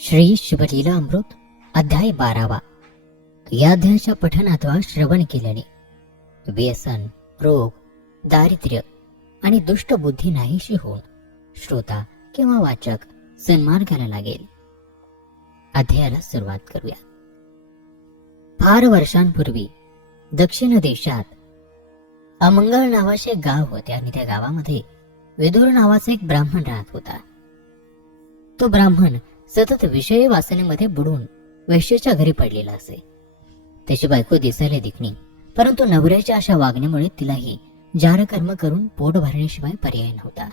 श्री शुभलीला अमृत अध्याय 12. या अध्यायाच्या पठणात वा श्रवण केल्याने व्यसन, रोग, दारिद्र्य आणि दुष्ट बुद्धी नाहीशी होऊन श्रोता किंवा वाचक सन्मार्गाला लागेल. अध्यायाला सुरुवात करूया. फार वर्षांपूर्वी दक्षिण देशात अमंगळ नावाचे एक गाव होते आणि त्या गावामध्ये विदुर नावाचा एक ब्राह्मण राहत होता. तो ब्राह्मण सतत विषय वासनेमध्ये बुडून वैश्याच्या घरी पडलेला असे. त्याची बायको दिसायला दिखणी, परंतु नवऱ्याच्या अशा वागण्यामुळे तिलाही जारकर्म करून पोट भरण्याशिवाय पर्याय नव्हता.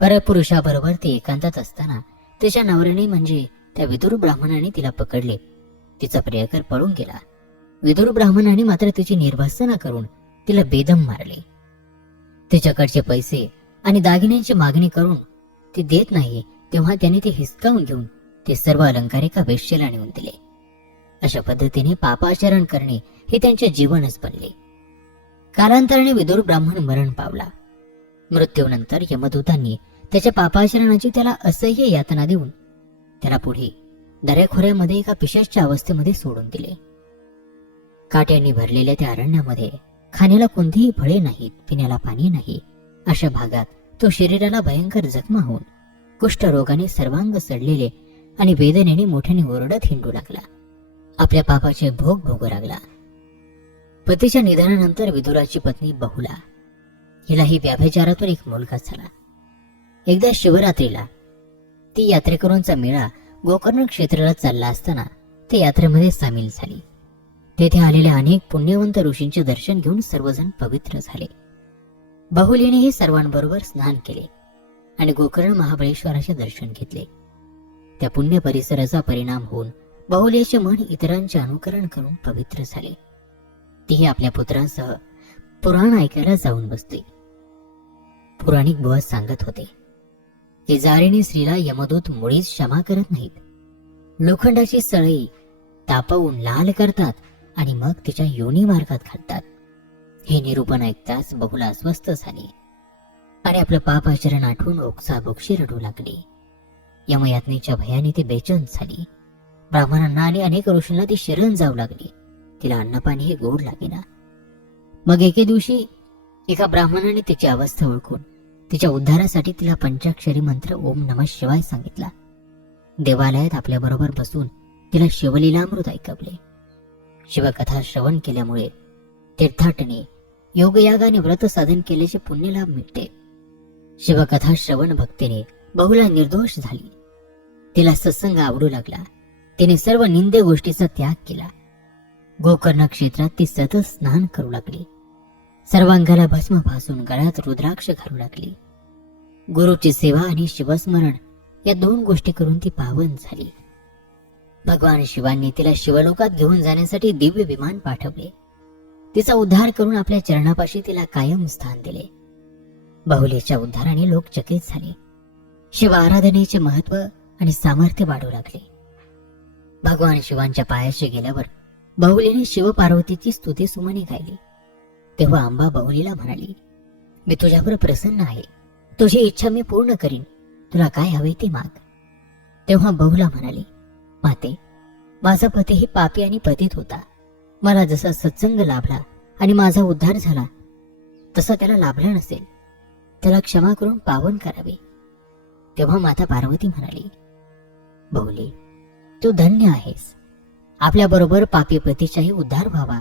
परपुरुषाबरोबर ती एकांतात असताना तिच्या नवऱ्याने म्हणजे त्या विदुर ब्राह्मणाने तिला पकडले. तिचा प्रियकर पळून गेला. विदुर ब्राह्मणाने मात्र तिची निर्वासना करून तिला बेदम मारले. तिच्याकडचे पैसे आणि दागिन्यांची मागणी करून ती देत नाही तेव्हा त्याने ते हिसकावून घेऊन ते सर्व अलंकार एका वेश्येला नेऊन दिले. अशा पद्धतीने पापाचरण करणे हे त्यांचे जीवनच बनले. कालांतराने विदुर ब्राह्मण मरण पावला. मृत्यूनंतर यमदूतांनी त्याच्या पापाचरणाची त्याला असह्य यातना देऊन त्याला पुढे दऱ्याखोऱ्यामध्ये एका पिशाच्या अवस्थेमध्ये सोडून दिले. काट्यांनी भरलेल्या त्या अरण्यामध्ये खाण्याला कोणतीही फळे नाहीत, पिण्याला पाणी नाही. अशा भागात तो शरीराला भयंकर जखमा होऊन कुष्ठरोगाने सर्वांग सडलेले आणि वेदनेने मोठ्याने ओरडत हिंडू लागला. आपल्या पापाचे भोग भोगू लागला. पतीच्या निधनानंतर विदुराची पत्नी बहुला हिलाही व्याभिचारातून एक मुलगा झाला. एकदा शिवरात्रीला ती यात्रेकरूंचा मेळा गोकर्ण क्षेत्राला चालला असताना ते यात्रेमध्ये सामील झाली. तेथे आलेल्या अनेक पुण्यवंत ऋषींचे दर्शन घेऊन सर्वजण पवित्र झाले. बहुलीनेही सर्वांबरोबर स्नान केले आणि गोकर्ण महाबळेश्वराचे दर्शन घेतले. त्या पुण्य परिसराचा परिणाम होऊन बहुलीचे मन इतरांचे अनुकरण करून पवित्र झाले. तीही आपल्या पुत्रांसह पुराण ऐकायला जाऊन बसली. पुराणिक बुवा सांगत होते की जारीने स्त्रीला यमदूत मुळीच क्षमा करत नाहीत. लोखंडाची सळई तापवून लाल करतात आणि मग तिच्या योनी मार्गात घालतात. हे निरूपण ऐकताच बहुला अस्वस्थ झाली आणि आपलं पाप आचरण आठवून ओक्साबोक्षी रडू लागली. यमयातनेच्या भयाने ती बेचैन झाली. ब्राह्मणांना आणि अनेक ऋषींना ती शरण जाऊ लागली. तिला अन्नपाणी हे गोड लागेना. मग एके दिवशी एका ब्राह्मणाने तिची अवस्था ओळखून तिच्या उद्धारासाठी तिला पंचाक्षरी मंत्र ओम नमः शिवाय सांगितला. देवालयात आपल्याबरोबर बसून तिला शिवलीलामृत ऐकवले. शिवकथा श्रवण केल्यामुळे तीर्थाटने, योगयागाने व्रत साधन केल्याचे पुण्य लाभ मिळते. शिवकथा श्रवण भक्तीने बहुला निर्दोष झाली. तिला सत्संग आवडू लागला. तिने सर्व निंदे गोष्टीचा त्याग केला. गोकर्ण क्षेत्रात ती सतत स्नान करू लागली. सर्वांगाला भस्म फासून गळ्यात रुद्राक्ष घालू लागली. गुरुची सेवा आणि शिवस्मरण या दोन गोष्टी करून ती पावन झाली. भगवान शिवांनी तिला शिवलोकात घेऊन जाण्यासाठी दिव्य विमान पाठवले. तिचा उद्धार करून आपल्या चरणापाशी तिला कायम स्थान दिले. बहुलीच्या उद्धाराने लोक चकित झाले. शिव आराधनेचे महत्व आणि सामर्थ्य वाढू लागले. भगवान शिवांच्या पायाशी गेल्यावर बहुलीने शिव पार्वतीची स्तुती सुमने गायली. तेव्हा अंबा बहुलीला म्हणाली, मी तुझ्यावर प्रसन्न आहे. तुझी इच्छा मी पूर्ण करीन. तुला काय हवे ते माग. तेव्हा बहुला म्हणाली, माते, माझा पतीही पापी आणि पतित होता. मला जसा सत्संग लाभला आणि माझा उद्धार झाला तसा त्याला लाभला नसेल. त्याला क्षमा करून पावन करावे. तेव्हा माता पार्वती म्हणाली, बहुली, तू धन्य आहेस. आपल्याबरोबर पापी पतीचाही उद्धार व्हावा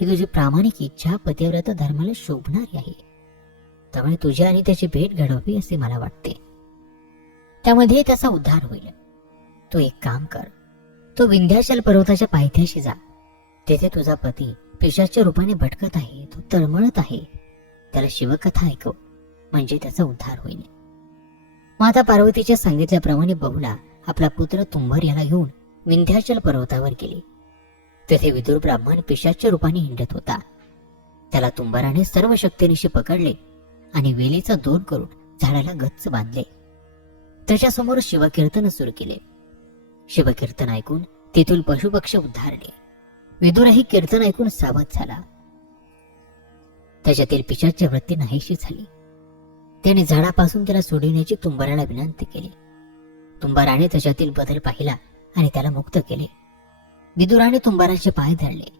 ही तुझी प्रामाणिक इच्छा पतिव्रत धर्माला शोभणारी आहे. त्यामुळे तुझी आणि त्याची भेट घडवावी असे मला वाटते. त्यामध्ये त्याचा उद्धार होईल. तू एक काम कर, तो विंध्याचल पर्वताच्या पायथ्याशी जा. तेथे तुझा पती पिशाच्या रूपाने भटकत आहे. तो तळमळत आहे. त्याला शिवकथा ऐकव, म्हणजे त्याचा उद्धार होईल. माता पार्वतीच्या सांगितल्याप्रमाणे बहुला आपला पुत्र तुंभर याला घेऊन विंध्याचल पर्वतावर गेली. तेथे विदुर ब्राह्मण पिशाच्या रूपाने हिंडत होता. त्याला तुंभराने सर्व शक्तीनिशी पकडले आणि वेलीचा दोर करून झाडाला गच्च बांधले. त्याच्यासमोर शिवकीर्तन सुरू केले. शिवकीर्तन ऐकून तेथील पशुपक्षी उद्धारले. विदुरही कीर्तन ऐकून सावध झाला. त्याच्यातील पिशाची वृत्ती नाहीशी झाली. त्याने झाडापासून त्याला सोडविण्याची तुंबराला विनंती केली. तुंबाराने त्याच्यातील बदल पाहिला आणि त्याला मुक्त केले. विदुराने तुंबाराचे पाय धरले.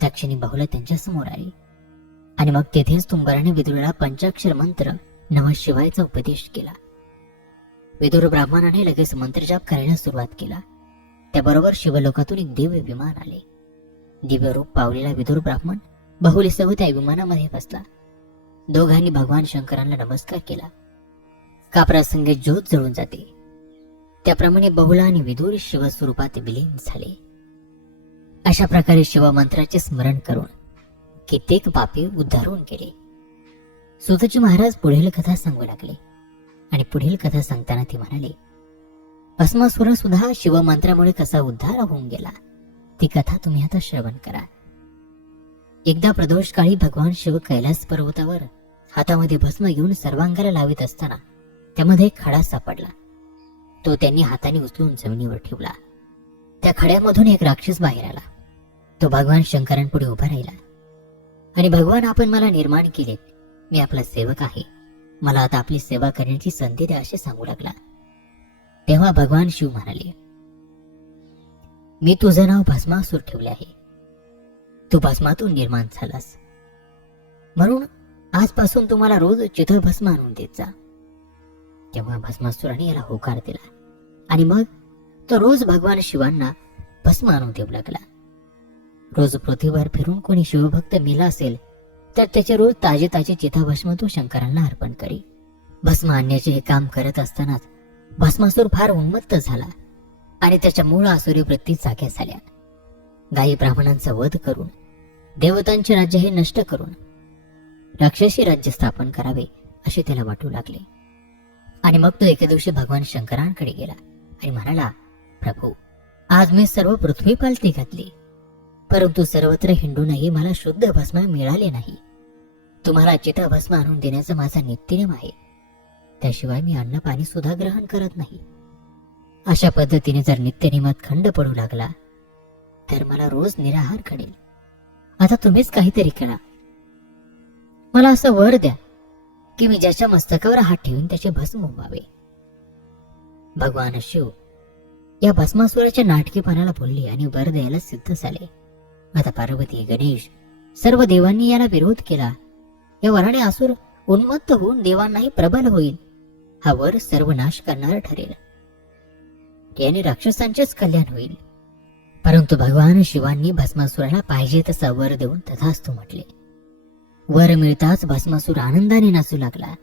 त्या क्षणी बहुला त्यांच्या समोर आली आणि मग तेथेच तुंबाराने विदुराला पंचाक्षर मंत्र नमः शिवायचा उपदेश केला. विदुर ब्राह्मणाने लगेच मंत्रजाप करायला सुरुवात केला. त्याबरोबर शिवलोकातून एक दिव्य विमान आले. दिव्य रूप पावलेला विदुर ब्राह्मण बहुलीसह त्या विमानामध्ये बसला. दोघांनी भगवान शंकरांना नमस्कार केला. काप्रसंगे ज्योत जळून जाते त्याप्रमाणे बहुला आणि विदुर शिवस्वरूपात विलीन झाले. अशा प्रकारे शिवमंत्राचे स्मरण करून कित्येक पापी उद्धारून गेले. सुतजी महाराज पुढील कथा सांगू लागले आणि पुढील कथा सांगताना ते म्हणाले, भस्मासुर सुद्धा शिवमंत्रामुळे कसा उद्धार होऊन गेला ती कथा तुम्ही आता श्रवण करा. एकदा प्रदोष काळी भगवान शिव कैलास पर्वतावर हातामध्ये भस्म घेऊन सर्वांगाला लावित असताना त्यामध्ये एक खडा सापडला. तो त्यांनी हाताने उचलून जमिनीवर ठेवला. त्या खड्यामधून एक राक्षस बाहेर आला. तो भगवान शंकरांपुढे उभा राहिला आणि भगवान, आपण मला निर्माण केलेत, मी आपला सेवक आहे, मला आता आपली सेवा करण्याची संधी द्या असे सांगू लागला. तेव्हा भगवान शिव म्हणाले, मी तुझं नाव भस्मासूर ठेवले आहे. तू भस्मातून निर्माण झालास म्हणून आजपासून तुम्हाला रोज चितभस्म आणून देत जा. तेव्हा भस्मासुराने याला होकार दिला आणि मग तो रोज भगवान शिवांना भस्म आणून देऊ लागला. रोज पृथ्वीवर फिरून कोणी शिवभक्त मेला असेल तर त्याचे रोज ताजे ताजे चिताभस्म तो शंकरांना अर्पण करी. भस्म आणण्याचे हे काम करत असतानाच भस्मासूर फार उन्मत्त झाला आणि त्याच्या मूळ आसुरी वृत्ती जाग्या झाल्या. गायी ब्राह्मणांचा वध करून देवतांचे राज्य हे नष्ट करून राक्षसी राज्य स्थापन करावे असे त्याला वाटू लागले. आणि मग तो एके दिवशी भगवान शंकरांकडे गेला आणि म्हणाला, प्रभू, आज मी सर्व पृथ्वी पालती घातली, परंतु सर्वत्र हिंडूनही मला शुद्ध भस्म मिळाले नाही. तुम्हाला चिताभस्म आणून देण्याचा माझा नित्यनेम आहे, त्याशिवाय मी अन्न पाणी सुद्धा ग्रहण करत नाही. अशा पद्धतीने जर नित्यनेमात खंड पडू लागला तर मला रोज निराहार घडेल. आता तुम्हीच काहीतरी करा. मला असं वर द्या की मी ज्याच्या मस्तकावर हात ठेवून त्याचे भस्म उमवावे. भगवान शिव या भस्मासुराच्या नाटकीपणाला बोलले आणि वर द्यायला सिद्ध झाले. आता पार्वती, गणेश सर्व देवांनी याला विरोध केला. या वराने असुर उन्मत्त होऊन देवांनाही प्रबल होईल. हा वर सर्वनाश करणारा ठरेल. याने राक्षसांचेच कल्याण होईल. परंतु भगवान शिवांनी भस्मासुराला पाहिजे तसा वर देऊन तथास्तु म्हटले. वर मिळताच भस्मासूर आनंदाने नाचू लागला.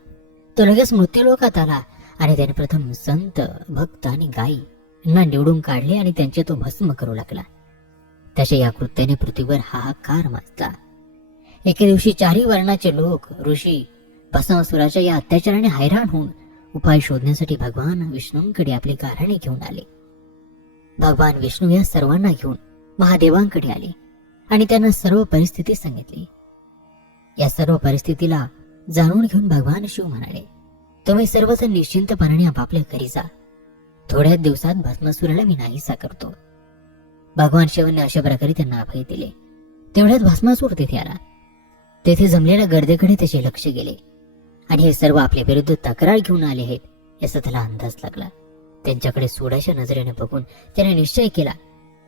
तो लगेच मृत्यूलोकात आला आणि त्याने प्रथम संत, भक्त आणि गायी यांना निवडून काढले आणि त्यांचे तो भस्म करू लागला. त्याच्या या कृत्याने पृथ्वीवर हाहाकार माजला. एके दिवशी चारही वर्णाचे लोक, ऋषी भस्मासुराच्या या अत्याचाराने हैराण होऊन उपाय शोधण्यासाठी भगवान विष्णूंकडे आपले गाऱ्हाणे घेऊन आले. भगवान विष्णू या सर्वांना घेऊन महादेवांकडे आले आणि त्यांना सर्व परिस्थिती सांगितली. या सर्व परिस्थितीला जाणून घेऊन भगवान शिव म्हणाले, तुम्ही सर्वजण निश्चिंतपणाने आपापल्या घरी जा. थोड्याच दिवसात भस्मासुराला मी नाहीसा करतो. भगवान शिवांनी अशा प्रकारे त्यांना अभय दिले. तेवढ्यात भस्मासूर तिथे आला. तेथे जमलेल्या गर्दीकडे त्याचे लक्ष गेले आणि हे सर्व आपल्या विरुद्ध तक्रार घेऊन आले आहेत याचा त्याला अंदाज लागला. त्यांच्याकडे सोडाच्या नजरेने बघून त्याने निश्चय केला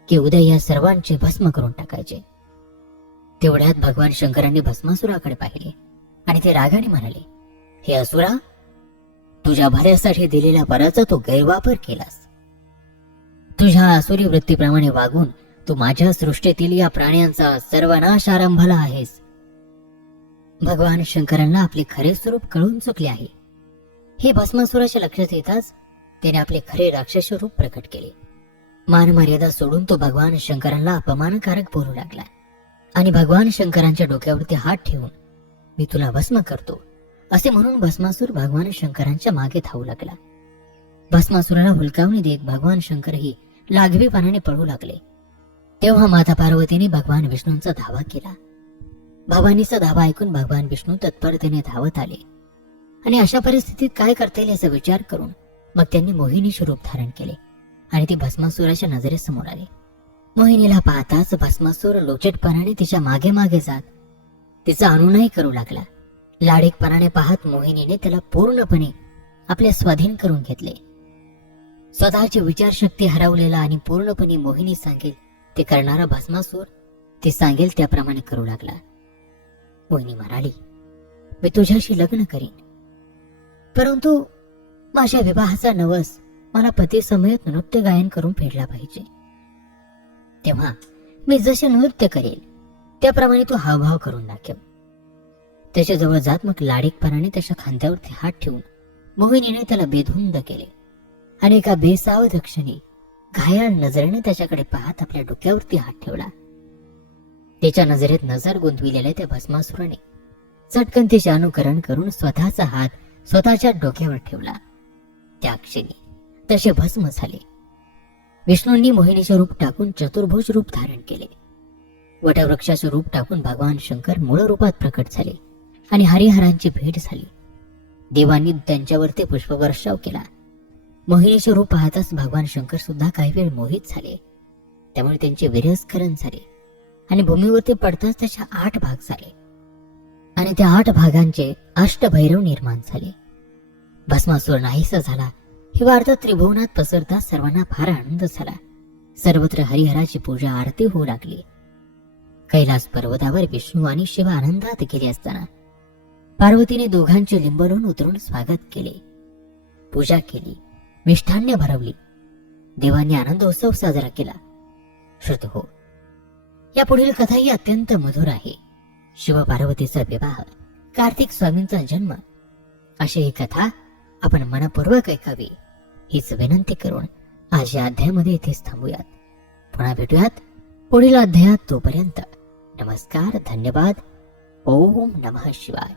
की उद्या या सर्वांचे भस्म करून टाकायचे. तेवढ्यात भगवान शंकरांनी भस्मासुराकडे पाहिले आणि ते रागाने म्हणाले, हे असुरा, तुझ्या भल्यासाठी दिलेल्या वराचा तू गैरवापर केलास. तुझ्या आसुरी वृत्तीप्रमाणे वागून तू माझ्या सृष्टीतील या प्राण्यांचा सर्वनाश आरंभला आहेस. भगवान शंकरांना आपले खरे स्वरूप कळून चुकले आहे. हे भस्मासुराच्या लक्षात येताच त्याने आपले खरे राक्षस रूप प्रकट केले. मान मर्यादा सोडून तो भगवान शंकरांना अपमानकारक बोलू लागला आणि भगवान शंकरांच्या डोक्यावरती हात ठेवून मी तुला भस्म करतो असे म्हणून भस्मासूर भगवान शंकरांच्या मागे धावू लागला. भस्मासुराला हुलकावणी देत भगवान शंकरही लाघवीपणाने पळू लागले. तेव्हा माता पार्वतीने भगवान विष्णूंचा धावा केला. भवानीचा धावा ऐकून भगवान विष्णू तत्परतेने धावत आले आणि अशा परिस्थितीत काय करता येईल याचा विचार करून मग त्यांनी मोहिनीचे रूप धारण केले आणि ती भस्मासुराच्या नजरेसमोर आली. मोहिनीला पाहताच भस्मासूर लोचटपणाने तिच्या मागे मागे जात तिचा अनुनय करू लागला. लाडीकपणाने पाहत मोहिनीने त्याला पूर्णपणे आपल्या स्वाधीन करून घेतले. स्वतःची विचारशक्ती हरवलेला आणि पूर्णपणे मोहिनी सांगेल ते करणारा भस्मासूर ते सांगेल त्याप्रमाणे करू लागला. मोहिनी म्हणाली, मी तुझ्याशी लग्न करीन, परंतु माझ्या विवाहाचा नवस मला पती समेत नृत्य गायन करून फेडला पाहिजे. तेव्हा मी जसे नृत्य करेल त्याप्रमाणे तू हावभाव करून दाखव. त्याच्याजवळ जात मग लाडीकपणाने त्याच्या खांद्यावरती हात ठेवून मोहिनीने त्याला बेधुंद केले आणि एका बेसावध क्षणी घायाळ नजरेने त्याच्याकडे पाहत आपल्या डोक्यावरती हात ठेवला. त्याच्या नजरेत नजर गुंतविलेल्या त्या भस्मासुराने चटकन तिचे अनुकरण करून स्वतःचा हात स्वतःच्या डोक्यावर ठेवला. त्या क्षणी तसे भस्म झाले. विष्णूंनी मोहिनीचे रूप टाकून चतुर्भुज रूप धारण केले. वटवृक्षाचे रूप टाकून भगवान शंकर मूळ रूपात प्रकट झाले आणि हरिहरांची भेट झाली. देवांनी त्यांच्यावरती पुष्पवर्षाव केला. मोहिनीचे रूप पाहताच भगवान शंकर सुद्धा काही वेळ मोहित झाले. त्यामुळे त्यांचे वीर्यस्खलन झाले आणि भूमीवरती पडताच त्याच्या 8 भाग झाले आणि त्या 8 भागांचे अष्टभैरव निर्माण झाले. भस्मासूर नाहीसा झाला ही वार्ता त्रिभुवनात पसरताच सर्वांना फार आनंद झाला. सर्वत्र हरिहराची पूजा आरती होऊ लागली. कैलास पर्वतावर विष्णू आणि शिव आनंदात गेले असताना पार्वतीने दोघांचे लिंबरून उतरून स्वागत केले, पूजा केली, मिष्ठान्य भरवली. देवांनी आनंदोत्सव साजरा केला. श्रुत हो, या पुढील कथा ही अत्यंत मधुर आहे. शिव पार्वतीचा विवाह, कार्तिक स्वामींचा जन्म, अशी ही कथा आपण मनपूर्वक ऐकावी हीच विनंती करून आज या अध्यायामध्ये इथेच थांबूयात. पुन्हा भेटूयात पुढील अध्यायात. तोपर्यंत नमस्कार, धन्यवाद. ओम नमः शिवाय.